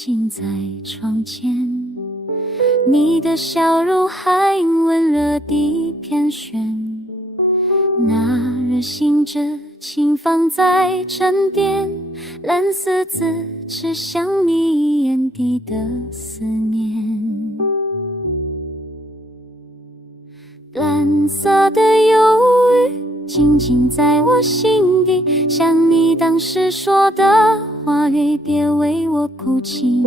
静在窗前，你的笑容还温热地偏眩，那热心之情放在沉淀，蓝色字指向你眼底的思念。蓝色的忧郁静静在我心底，像你当时说的话语，别为我哭泣。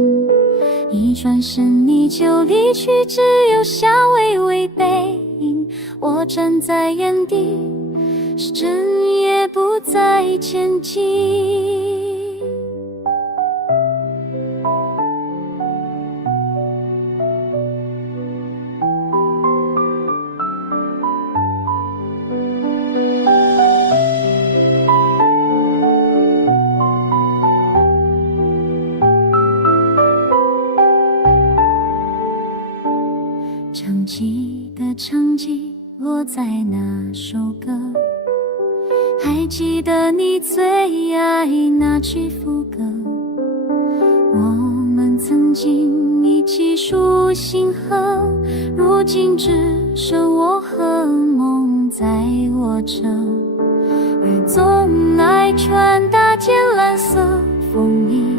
一转身你就离去，只有下微微背影，我站在原地，时针也不再前进。唱记的唱记落在那首歌，还记得你最爱那句副歌，我们曾经一起数星河，如今只剩我和梦在握着，而总爱穿大件蓝色风衣，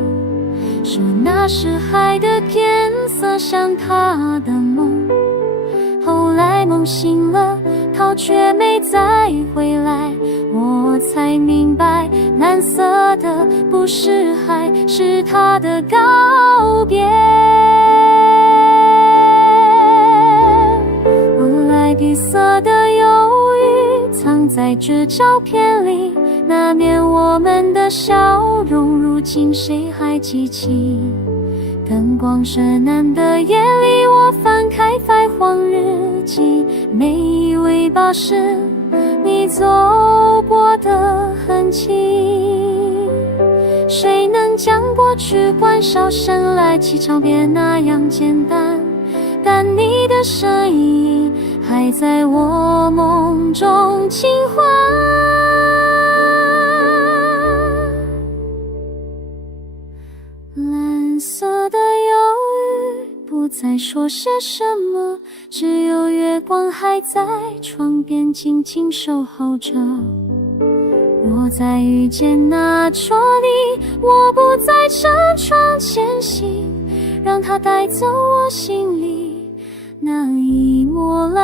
说那是海的颜色，像他的梦。后来梦醒了，他却没再回来，我才明白，蓝色的不是海，是他的告别。后来底色的忧郁藏在这照片里，那年我们的笑容，如今谁还记起？灯光深暗的夜里，我翻开泛黄日记，每一位巴士你走过的痕迹。谁能将过去关上神来，气场别那样简单，但你的身影还在我梦中轻唤。蓝色的忧郁不再说些什么，只有月光还在窗边静静守候着。若再遇见那桌里，我不再车窗前行，让它带走我心里那一抹蓝。